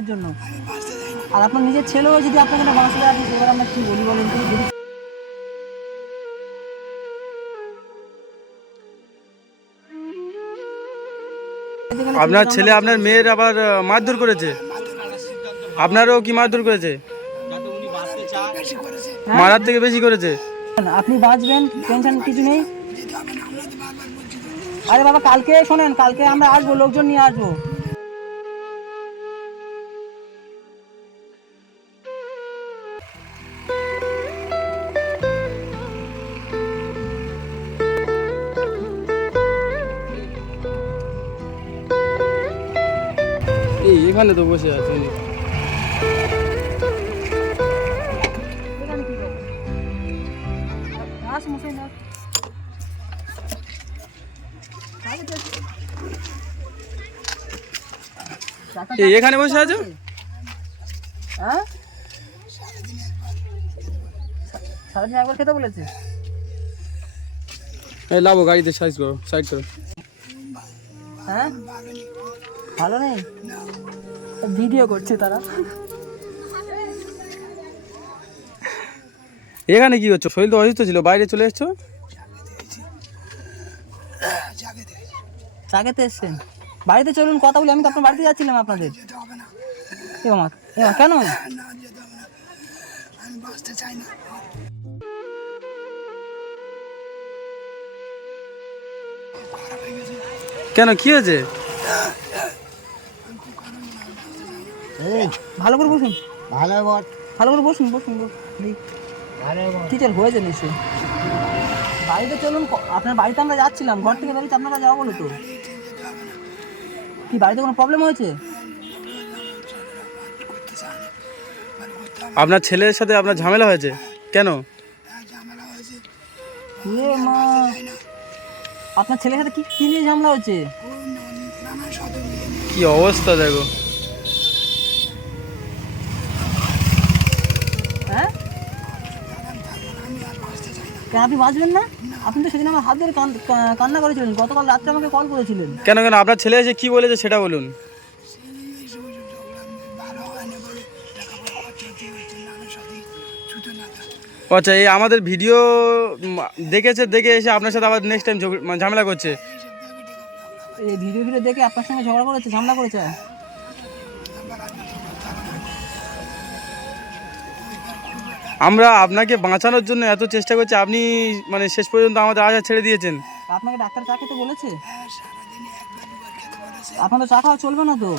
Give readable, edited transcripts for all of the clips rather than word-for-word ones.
বাঁচানোর জন্য। আর আপনার নিজের ছেলেও যদি আপনাকে না বাঁচতে আসে, এবার আমরা কী বলি বলেন তো? আপনার ছেলে আপনার মেয়ের আবার মারধর করেছে, আপনারও কি মারধর করেছে? মারার থেকে বেশি করেছে। আপনি বাঁচবেন, টেনশন কিছু নেই। আরে বাবা, কালকে শোনেন, কালকে আমরা আসবো, লোকজন নিয়ে আসবো। এই এখানে তো বসে আছে। এখানে বসে আছো? হ্যাঁ, সারাদিন একবার খেতে বলেছে। এই লাভো, গাড়িতে সাইড করো, সাইড করো। হ্যাঁ, ভালো নেই, ভিডিও করছে তারা। এখানে কি হচ্ছে? শরীর তো অসুস্থ ছিল, বাইরে চলে এসছো। চাকেতে এসছেন, বাড়িতে চলুন কথা বলি। আমি তো আপনার বাড়িতে যাচ্ছিলাম আপনাদের। কেন? কেন, কি হয়েছে? ভালো করে বসুন, ভালো করে বসুন বসুন। কি চল হয়েছে নিশ্চয়ই? বাড়িতে চলুন, আপনার বাড়িতে আমরা যাচ্ছিলাম, ঘর থেকে বেরিয়েছি, আপনারা যাওয়া বলো তো। কি বাড়িতে কোনো প্রবলেম হয়েছে? আপনার ছেলের সাথে আপনার ঝামেলা হয়েছে কেন? মা, আপনার ছেলের সাথে কি নিয়ে ঝামেলা হয়েছে? কি অবস্থা দেখো। হ্যাঁ, কেন আপনি বাঁচবেন না? আপনি তো সেদিন আমার হাত ধরে কান্না করেছিলেন, গতকাল রাত্রে আমাকে কল করেছিলেন। কেন কেন আপনার ছেলে এসে কি বলেছে সেটা বলুন। আচ্ছা, এই আমাদের ভিডিও দেখে এসে আপনার সাথে আবার নেক্সট টাইম ঝামেলা করছে। এই ভিডিও দেখে আপনার সঙ্গে ঝগড়া করেছে, ঝামেলা করেছে। আমরা আপনাকে বাঁচানোর জন্য এত চেষ্টা করছি, আপনি মানে শেষ পর্যন্ত আমাদের আশা ছেড়ে দিয়েছেন। আপনাকে ডাক্তার চা খেতে বলেছে? আপনার তো চা খাওয়া চলবে না তো।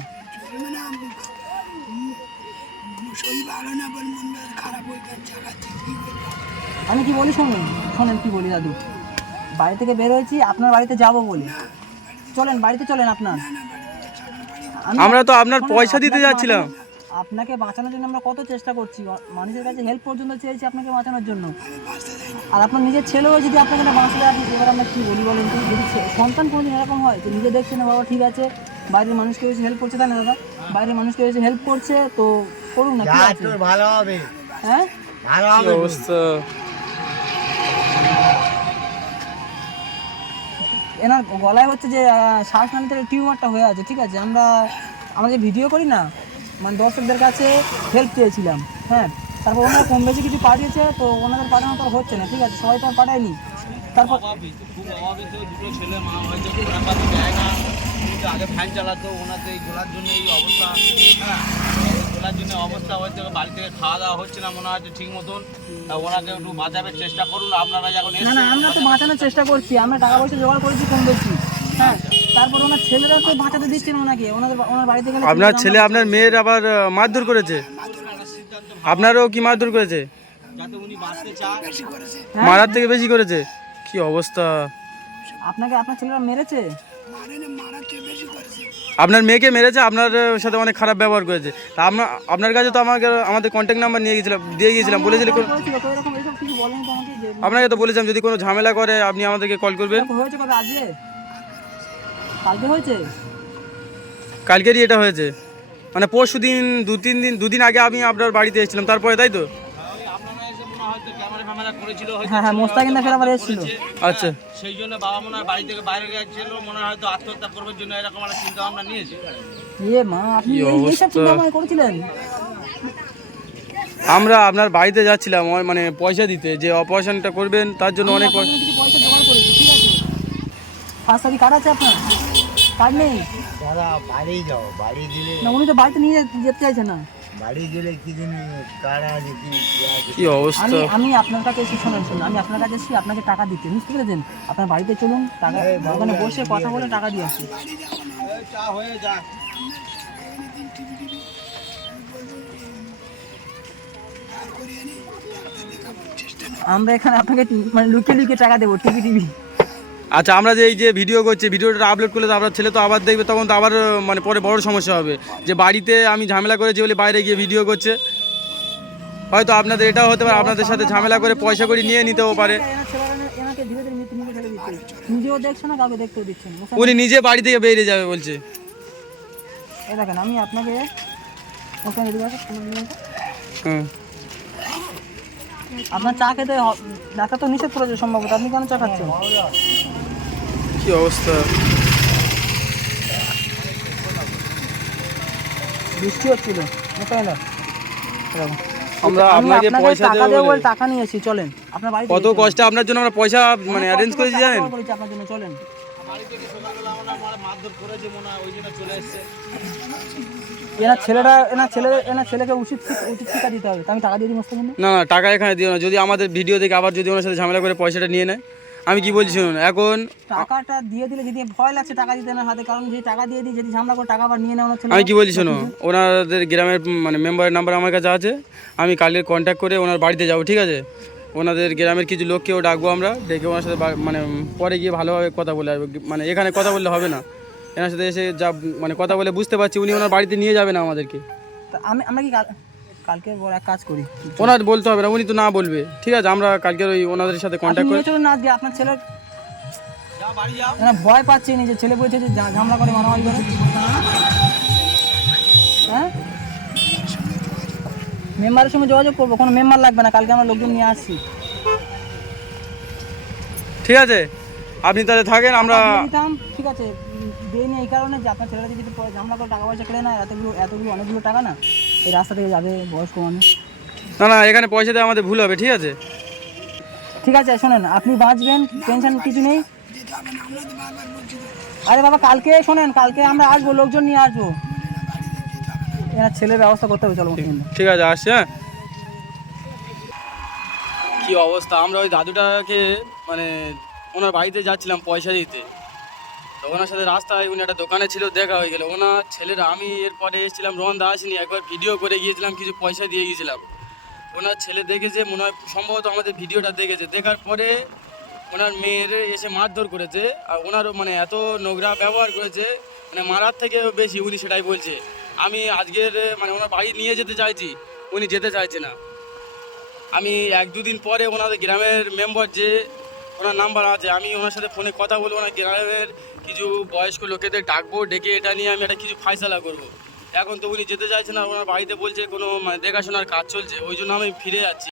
আমি কি বলি শোনেন, শোনেন কি বলি দাদু। বাড়ি থেকে বের হয়েছি আপনার বাড়িতে যাব বলে। চলেন বাড়িতে চলেন আপনার। আমরা তো আপনার পয়সা দিতে যাচ্ছিলাম। আপনাকে বাঁচানোর জন্য আমরা কত চেষ্টা করছি, মানুষের কাছে হেল্প পর্যন্ত চেয়েছি আপনাকে বাঁচানোর জন্য। আর আপনার নিজের ছেলেও যদি আপনাকে না বাঁচতে আসে, এবার আমরা কী বলি বলেন তো? যদি সন্তান কোনোদিন এরকম হয় যে নিজে দেখছে না বাবা ঠিক আছে, বাইরের মানুষকে এসে হেল্প করছে, তাই না দাদা? বাইরের মানুষকে এসে হেল্প করছে তো করুন না, ভালো হবে। হ্যাঁ, ভালো হবে অবস্থা। এনার গলায় হচ্ছে যে শ্বাসনালীতে টিউমারটা হয়ে আছে, ঠিক আছে? আমরা যে ভিডিও করি না, মানে দর্শকদের কাছে হেল্প চেয়েছিলাম। হ্যাঁ, তারপর ওনারা কম বেশি কিছু পাঠিয়েছে, তো ওনাদের পাঠানো তো হচ্ছে না, ঠিক আছে? সবাই তো আর পাঠায়নি। তারপর দুটো ছেলে মা হয়েছে, জায়গা আগে ফ্যান চালাতো, ওনাদের এই গোলার জন্য এই অবস্থা। হ্যাঁ, গোলার জন্য অবস্থা হয়েছে, বাড়ি থেকে খাওয়া দাওয়া হচ্ছে না মনে হচ্ছে ঠিক মতন। ওনাকে একটু বাঁচাবার চেষ্টা করুন আপনারা যখন। না, আমরা তো বাঁচানোর চেষ্টা করছি, আমরা টাকা পয়সা জোগাড় করেছি কম বেশি। হ্যাঁ, তারপর ওনার ছেলেরা তো বাঁচাতে দিচ্ছে না ওনাকে, ওনার বাড়িতে গেলে। আপনার ছেলে আপনার মেয়ের আবার মারধর করেছে, আপনারও কি মারধর করেছে? মারার থেকে বেশি করেছে। কি অবস্থা। আপনাকে আপনার ছেলেরা মেরেছে? আপনার মেয়েকে মেরেছে, আপনার সাথে অনেক খারাপ ব্যবহার করেছে। তা আপনার কাছে তো আমাদের কন্ট্যাক্ট নাম্বার দিয়ে গিয়েছিলাম, বলেছিলেন। আপনাকে তো বলেছিলাম যদি কোনো ঝামেলা করে আপনি আমাদেরকে কল করবেন। হয়েছে কবে? আজকে? কালকে হয়েছে? কালকেরই এটা হয়েছে, মানে পরশু দিন, দুদিন আগে আমি আপনার বাড়িতে এসেছিলাম, তারপরে তাই তো? হ্যাঁ, মোস্তাকিন্দা ফের আবার এসেছিল। আচ্ছা, সেই জন্য বাবা মনে হয় বাড়ি থেকে বাইরে গেছিল, মনে হয় হয়তো আত্মহত্যা করবার জন্য এরকম একটা চিন্তা ভাবনা নিয়েছে। মা, আপনি কি এইসব অবস্থা। চিন্তা ভাবনা করেছিলেন? আমরা আপনার বাড়িতে যাচ্ছিলাম মানে পয়সা দিতে, যে অপারেশনটা করবেন তার জন্য অনেক আপনার জন্য কিছু পয়সা জোগাড় করেছি, ঠিক আছে? ফার্স্ট কার্ড আছে আপনার? কার্ড নেই দাদা বাড়ি যাও, বাড়ি দিলে না, উনি তো বাড়িতে নিয়ে যেতে চাইছেন না। বাড়ি গেলে কি দিন কারা আছে কি আছে? কি অবস্থা। আমি আপনার কাছে এসে শুনুন, আমি আপনার কাছে এসে আপনাকে টাকা দিতে, বুঝতে পেরেছেন? আপনার বাড়িতে চলুন, টাকা ওখানে বসে কথা বলে টাকা দিয়ে আসি। চা হয়ে যা। আমরা এখানে আপনাকে মানে লুকিয়ে লুকিয়ে টাকা দেবো, টিভি। আচ্ছা, আমরা যে এই যে ভিডিও করছি, ভিডিওটা আপলোড করলে তো আপনার ছেলে তো আবার দেখবে, তখন তো আবার মানে পরে বড় সমস্যা হবে যে বাড়িতে আমি ঝামেলা করেছি বলে বাইরে গিয়ে ভিডিও করছে। হয়তো আপনাদের এটাও হতে পারে, আপনাদের সাথে ঝামেলা করে পয়সা করে নিয়ে নিতেও পারে। এনাকে ধীরে ধীরে মৃত্যু মুখে ঠেলে দিচ্ছে, নিজেও দেখছো না, কাউকে দেখতেও দিচ্ছে না। উনি নিজে বাড়ি থেকে বেরিয়ে যাবে বলছে। এই দেখেন, আমি আপনাকে ওখানে দিতে পারছি, হুম। আপনার চা খেতে ডাক্তার তো নিষেধ করেছে সম্ভবত, আপনি কেন চা খাচ্ছেন? কি অবস্থা। বৃষ্টি হচ্ছিল, বুঝতে পারলেন? এরকম। আমরা আমি আপনাকে পয়সা টাকা দেবো দেবো বলে বলে টাকা নিয়েছি, চলেন আপনার বাড়িতে। কত কষ্টে আপনার জন্য আমরা পয়সা মানে অ্যারেঞ্জ করেছি জানেন। আপনার জন্য চলেন। বাড়ি থেকে সকালবেলা আমার মারধর করেছে মনে হয়, ওই জন্য চলে এসছে। এনার ছেলেকে উচিত শিক্ষা দিতে হবে। আমি টাকা দিয়ে দিই মস্ত কিন্তু। না না, টাকা এখানে দিও না। যদি আমাদের ভিডিও দেখে আবার যদি ওনার সাথে ঝামেলা করে পয়সাটা নিয়ে নেয়, আমি কি বলছি শুনুন, এখন টাকাটা দিয়ে দিলে যদি ভয় লাগছে টাকা দিতে না হাতে, কারণ যে টাকা দিয়ে দিই যদি ঝামেলা করে টাকা আবার নিয়ে নেওয়া ছেলে। আমি কি বলছি শুনো, ওনাদের গ্রামের মানে মেম্বারের নাম্বার আমার কাছে আছে। আমি কালকে কন্ট্যাক্ট করে ওনার বাড়িতে যাবো, ঠিক আছে? ওনাদের গ্রামের কিছু লোককেও ডাকবো আমরা, ডেকে ওনার সাথে মানে পরে গিয়ে ভালোভাবে কথা বলে আসবো। মানে এখানে কথা বললে হবে না, এনার সাথে এসে যা মানে কথা বলে বুঝতে পারছি উনি ওনার বাড়িতে নিয়ে যাবে না আমাদেরকে। আমরা কি কালকে বড় এক কাজ করি, ওনার বলতে হবে না, উনি তো না বলবে। ঠিক আছে, আমরা কালকে ওই ওনাদের সাথে কন্ট্যাক্ট করে নিয়ে চলুন না আজকে আপনার ছেলের। যাও বাড়ি যাও। না, ভয় পাচ্ছে নিজে ছেলে বলছে যে ঝামেলা করে মারামারি করে। হ্যাঁ, মেম্বারের সঙ্গে যোগাযোগ করবো, কোনো মেম্বার লাগবে না, কালকে আমরা লোকজন নিয়ে আসছি। ঠিক আছে, আপনি তাহলে থাকেন। আমরা দিয়ে দিতাম, ঠিক আছে, দিইনি এই কারণে যে আপনার ছেলেরা যদি পরে ঝামেলা করে টাকা পয়সা কেড়ে নেয়, এতগুলো অনেকগুলো টাকা না, এই রাস্তা থেকে যাবে বয়স্ক মানুষ। না না, এখানে পয়সা দেওয়া আমাদের ভুল হবে, ঠিক আছে? ঠিক আছে, শোনেন, আপনি বাঁচবেন, টেনশন কিছু নেই। আরে বাবা, কালকে শোনেন, কালকে আমরা আসবো, লোকজন নিয়ে আসবো। এনার ছেলের ব্যবস্থা করতে হবে, চলো। ঠিক আছে, আসছি। হ্যাঁ, কি অবস্থা। আমরা ওই দাদুটাকে মানে ওনার বাড়িতে যাচ্ছিলাম পয়সা দিতে, তো ওনার সাথে রাস্তায় উনি একটা দোকানে ছিল, দেখা হয়ে গেল। ওনার ছেলেরা, আমি এরপরে এসেছিলাম, রোহনদা আসেনি, একবার ভিডিও করে গিয়েছিলাম, কিছু পয়সা দিয়ে গিয়েছিলাম। ওনার ছেলে দেখেছে মনে হয়, সম্ভবত আমাদের ভিডিওটা দেখেছে, দেখার পরে ওনার মেয়ের এসে মারধর করেছে। আর ওনারও মানে এত নোংরা ব্যবহার করেছে, মানে মারার থেকে বেশি, উনি সেটাই বলছে। আমি আজকের মানে ওনার বাড়ি নিয়ে যেতে চাইছি, উনি যেতে চাইছে না। আমি 1-2 দিন পরে ওনাদের গ্রামের মেম্বার যে ওনার নাম্বার আছে, আমি ওনার সাথে ফোনে কথা বলবো, ওনার গ্রামের কিছু বয়স্ক লোকেদের ডাকবো, ডেকে এটা নিয়ে আমি একটা কিছু ফায়সালা করবো। এখন তো উনি যেতে চাইছে না, ওনার বাড়িতে বলছে কোনো মানে দেখাশোনার কাজ চলছে, ওই জন্য আমি ফিরে যাচ্ছি।